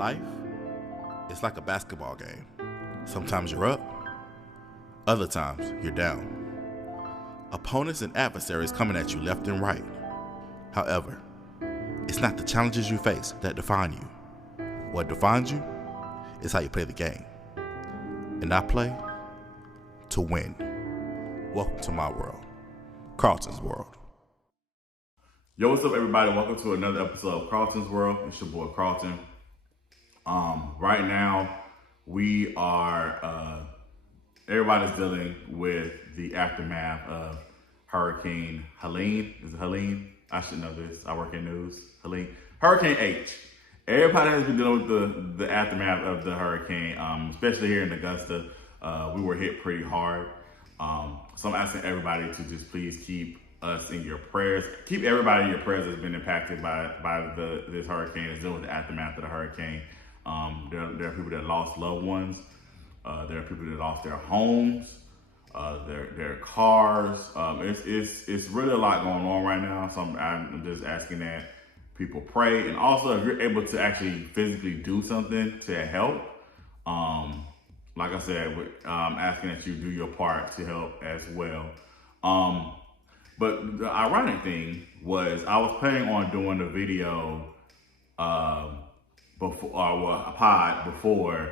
Life is like a basketball game. Sometimes you're up, other times you're down. Opponents and adversaries coming at you left and right. However, it's not the challenges you face that define you. What defines you is how you play the game. And I play to win. Welcome to my world, KARLTON'S World. Yo, what's up, everybody? Welcome to another episode of KARLTON'S World. It's your boy KARLTON. Right now, we are everybody's dealing with the aftermath of Hurricane Helene. Is it Helene? I should know this. I work in news. Helene. Hurricane H. Everybody has been dealing with the aftermath of the hurricane, especially here in Augusta. We were hit pretty hard. So I'm asking everybody to just please keep us in your prayers. Keep everybody in your prayers that's been impacted by this hurricane, that's dealing with the aftermath of the hurricane. There are people that lost loved ones. There are people that lost their homes, their cars. It's really a lot going on right now. So I'm just asking that people pray. And also, if you're able to actually physically do something to help, like I said, asking that you do your part to help as well. But the ironic thing was I was planning on doing a video a pod before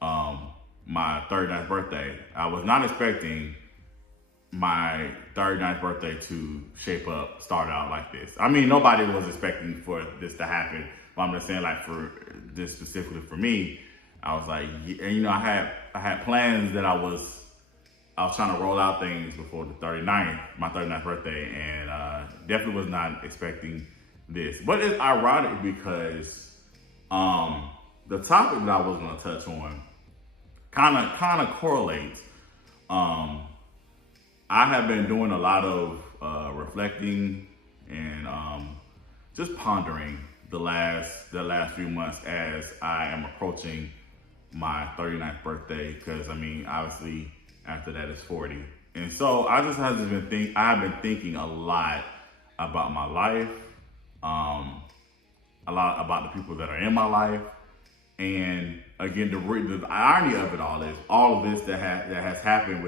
my 39th birthday. I was not expecting my 39th birthday to start out like this. I mean, nobody was expecting for this to happen, but I'm just saying, like, for this specifically for me, I was like, and you know, I had plans that I was trying to roll out things before my 39th birthday, and definitely was not expecting this. But it's ironic because the topic that I was going to touch on kind of correlates. I have been doing a lot of reflecting and just pondering the last few months as I am approaching my 39th birthday, because I mean, obviously after that is 40. And so I just have been thinking a lot about my life, a lot about the people that are in my life. And again, the irony of it all is all of this that has happened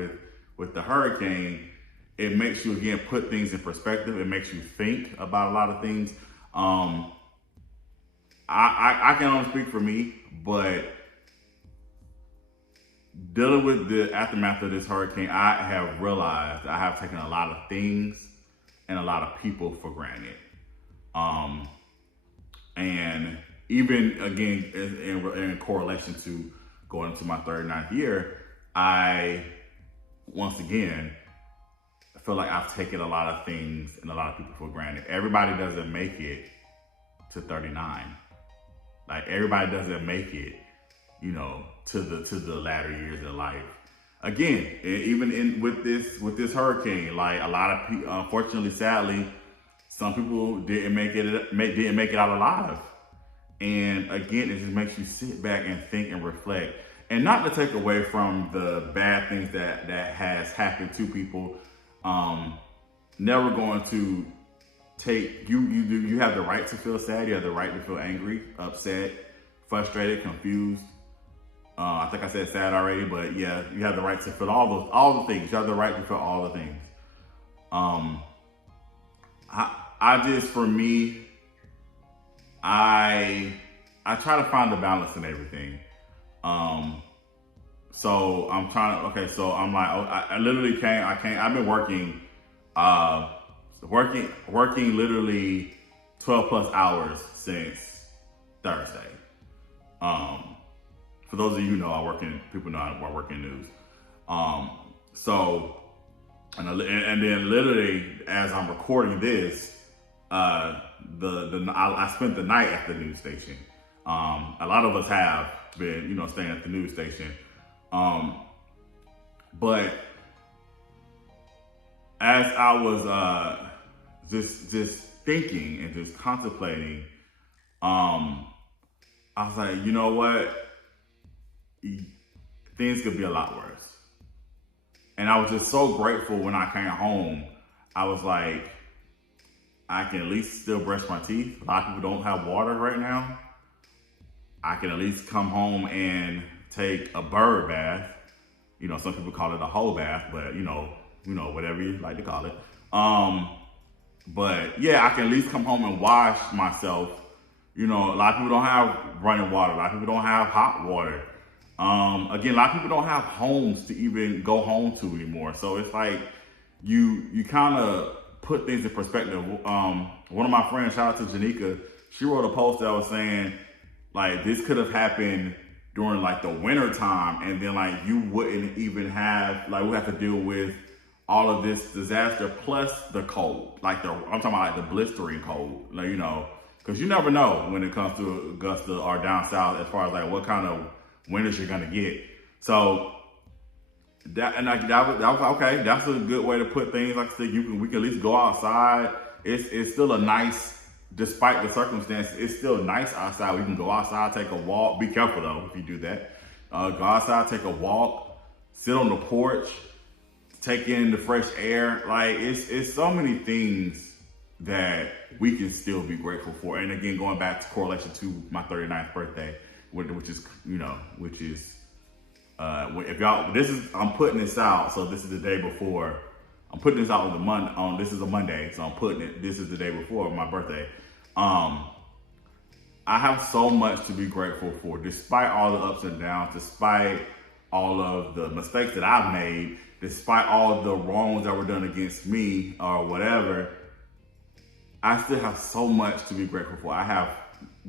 with the hurricane, it makes you again put things in perspective. It makes you think about a lot of things. I can only speak for me, but dealing with the aftermath of this hurricane, I have realized I have taken a lot of things and a lot of people for granted. And even again, in correlation to going into my 39th year, I, once again, feel like I've taken a lot of things and a lot of people for granted. Everybody doesn't make it to 39. Like, everybody doesn't make it, you know, to the latter years of life. Again, even with this hurricane, like, a lot of people, unfortunately, sadly, some people didn't make it out alive. And again, it just makes you sit back and think and reflect, and not to take away from the bad things that has happened to people. Never going to take you have the right to feel sad. You have the right to feel angry, upset, frustrated, confused. I think I said sad already, but yeah, you have the right to feel all the things. You have the right to feel all the things. For me, I try to find the balance in everything. So I'm trying to, okay, so I'm like, I literally I've been working literally 12 plus hours since Thursday. For those of you who know, people know I work in news. So, and then literally as I'm recording this, I spent the night at the news station. A lot of us have been, you know, staying at the news station. But as I was just thinking and just contemplating, I was like, you know what? Things could be a lot worse. And I was just so grateful when I came home. I was like, I can at least still brush my teeth. A lot of people don't have water right now. I can at least come home and take a bird bath. You know, some people call it a whole bath, but you know, whatever you like to call it. But yeah, I can at least come home and wash myself. You know, a lot of people don't have running water. A lot of people don't have hot water. Again, a lot of people don't have homes to even go home to anymore. So it's like you kind of put things in perspective. One of my friends, shout out to Janika, she wrote a post that was saying like this could have happened during like the winter time, and then like you wouldn't even have we have to deal with all of this disaster plus the cold. I'm talking about like the blistering cold, like, you know, because you never know when it comes to Augusta or down south as far as like what kind of winters you're gonna get. So that was okay. That's a good way to put things. Like I said, we can at least go outside. It's still a nice, despite the circumstances, it's still nice outside. We can go outside, take a walk. Be careful though if you do that. Go outside, take a walk, sit on the porch, take in the fresh air. Like it's so many things that we can still be grateful for. And again, going back to correlation to my 39th birthday, which is if y'all, I'm putting this out, so this is the day before. I'm putting this out on this is a Monday, so this is the day before my birthday. I have so much to be grateful for, despite all the ups and downs, despite all of the mistakes that I've made, despite all of the wrongs that were done against me or whatever. I still have so much to be grateful for. I have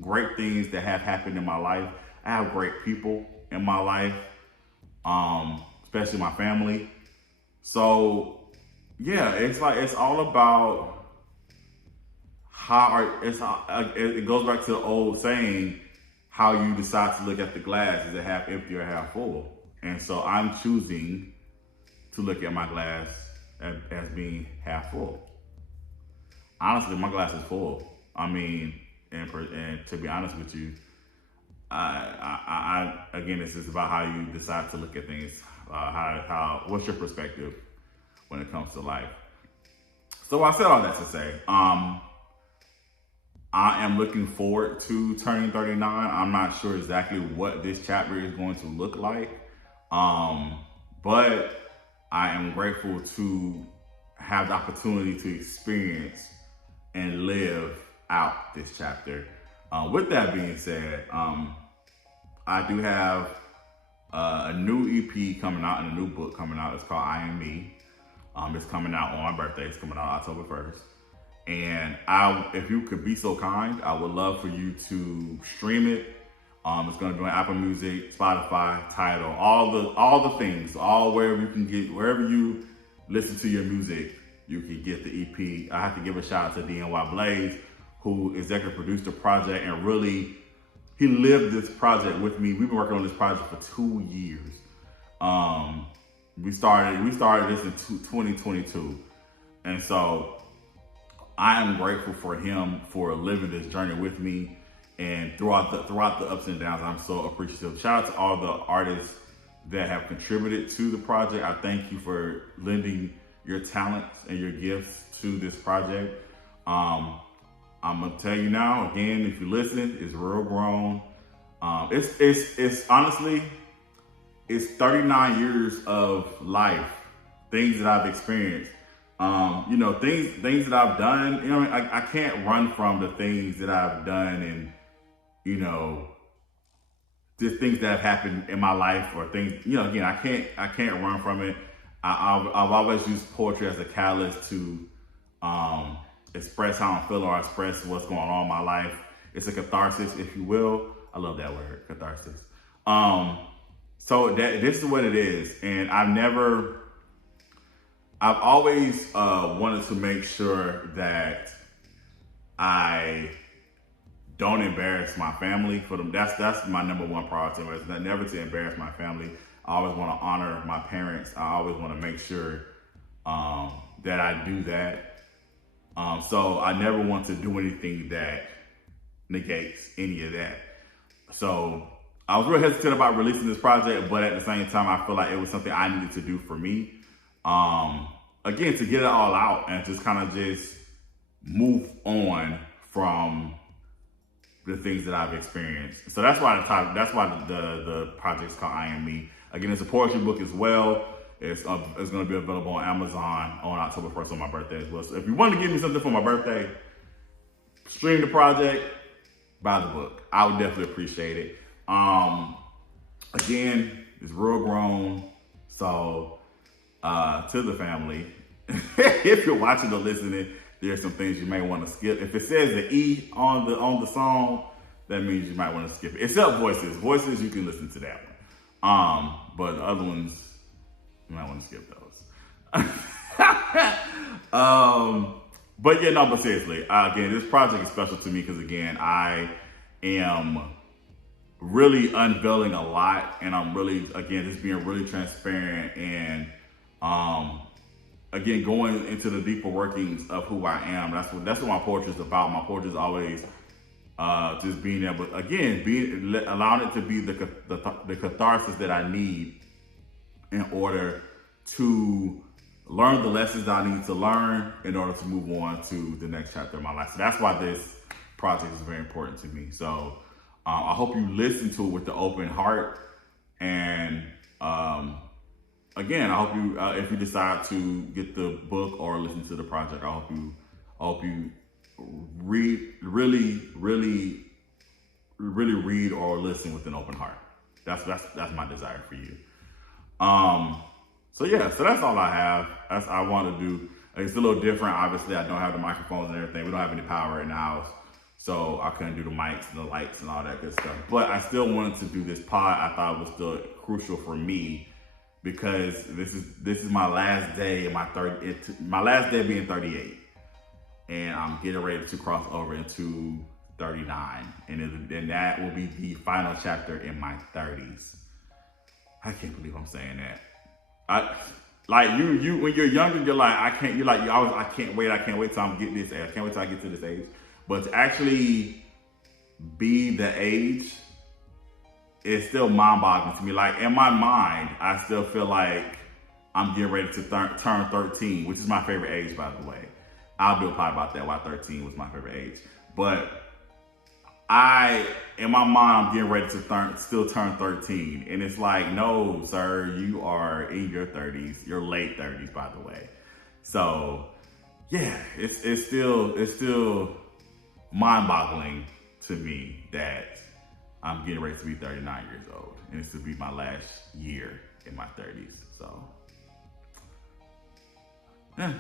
great things that have happened in my life. I have great people in my life, especially my family. So yeah, it's all about it goes back to the old saying, how you decide to look at the glass. Is it half empty or half full? And so I'm choosing to look at my glass as being half full. Honestly, my glass is full. I mean, and to be honest with you, again, this is about how you decide to look at things. What's your perspective when it comes to life? So I said all that to say, I am looking forward to turning 39. I'm not sure exactly what this chapter is going to look like, but I am grateful to have the opportunity to experience and live out this chapter. With that being said, I do have a new EP coming out and a new book coming out. It's called I Am Me. It's coming out on my birthday. It's coming out October 1st. And if you could be so kind, I would love for you to stream it. It's going to be on Apple Music, Spotify, Tidal, all the things, wherever you listen to your music, you can get the EP. I have to give a shout out to DNY Blaze, who executive produced the project and really, he lived this project with me. We've been working on this project for 2 years. We started this in 2022. And so I am grateful for him for living this journey with me. And throughout the ups and downs, I'm so appreciative. Shout out to all the artists that have contributed to the project. I thank you for lending your talents and your gifts to this project. I'm gonna tell you now, again, if you listen, it's real grown. It's honestly, it's 39 years of life, things that I've experienced. Things that I've done. You know, I can't run from the things that I've done, and just things that have happened in my life, or things. Again, I can't run from it. I've always used poetry as a catalyst to express how I'm feeling or express what's going on in my life. It's a catharsis, if you will. I love that word, catharsis. So this is what it is, and I've always wanted to make sure that I don't embarrass my family for them. That's my number one priority. It's never to embarrass my family. I always want to honor my parents. I always want to make sure that I do that. So I never want to do anything that negates any of that. So I was real hesitant about releasing this project, but at the same time, I feel like it was something I needed to do for me. Again, to get it all out and just kind of just move on from the things that I've experienced. So that's why the project's called I Am Me. Again, it's a poetry book as well. It's going to be available on Amazon on October 1st on my birthday as well. So if you want to give me something for my birthday, stream the project, buy the book. I would definitely appreciate it. Again, it's real grown. So to the family, if you're watching or listening, there's some things you may want to skip. If it says the E on the song, that means you might want to skip it. Except voices. Voices, you can listen to that one. But the other ones, you might want to skip those. But yeah, no, but seriously, again, this project is special to me because, again, I am really unveiling a lot, and I'm really, again, just being really transparent and, again, going into the deeper workings of who I am. That's what my poetry is about. My poetry is always just being able, again, allowing it to be the catharsis that I need in order to learn the lessons that I need to learn in order to move on to the next chapter of my life. So that's why this project is very important to me. So I hope you listen to it with the open heart. And again, I hope you, if you decide to get the book or listen to the project, I hope you really read or listen with an open heart. That's my desire for you. So yeah, so that's all I have. That's I want to do. It's a little different. Obviously, I don't have the microphones and everything. We don't have any power in the house, so I couldn't do the mics and the lights and all that good stuff. But I still wanted to do this pod. I thought it was still crucial for me because this is my last day, my last day being 38, and I'm getting ready to cross over into 39, and that will be the final chapter in my 30s. I can't believe I'm saying that. Like you when you're younger, you're like, I can't wait till I get this age. I can't wait till I get to this age. But to actually be the age is still mind-boggling to me. Like in my mind, I still feel like I'm getting ready to turn 13, which is my favorite age, by the way. I'll do a pod about that, why 13 was my favorite age. But in my mind, I'm getting ready to still turn 13. And it's like, no, sir, you are in your 30s, your late 30s, by the way. So yeah, it's still mind-boggling to me that I'm getting ready to be 39 years old. And it's to be my last year in my 30s. So, yeah.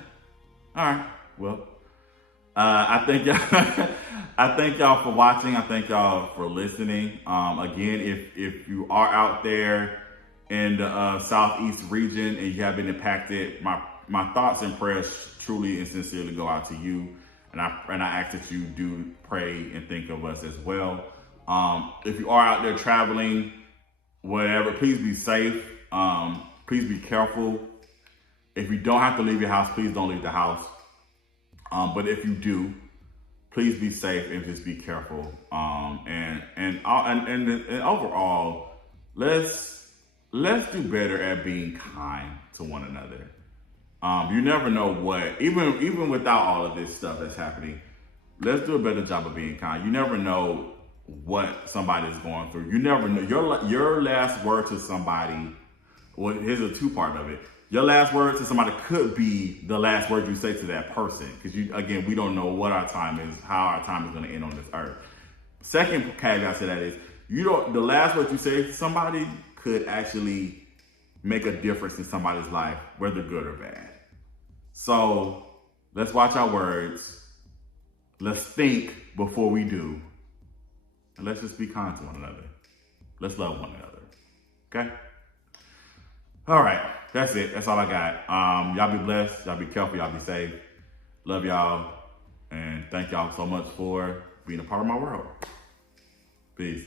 All right, well. I thank y'all for watching. I thank y'all for listening. Again, if you are out there in the Southeast region and you have been impacted, my thoughts and prayers truly and sincerely go out to you. And I ask that you do pray and think of us as well. If you are out there traveling, whatever, please be safe. Please be careful. If you don't have to leave your house, please don't leave the house. But if you do, please be safe and just be careful. And overall, let's do better at being kind to one another. You never know what, even without all of this stuff that's happening, let's do a better job of being kind. You never know what somebody's going through. You never know your last word to somebody. Well, here's a two-part of it. Your last word to somebody could be the last word you say to that person. Because again, we don't know what our time is, how our time is going to end on this earth. Second caveat to that is, the last word you say to somebody could actually make a difference in somebody's life, whether good or bad. So let's watch our words. Let's think before we do. And let's just be kind to one another. Let's love one another. Okay? All right. That's it. That's all I got. Y'all be blessed. Y'all be careful. Y'all be safe. Love y'all. And thank y'all so much for being a part of my world. Peace.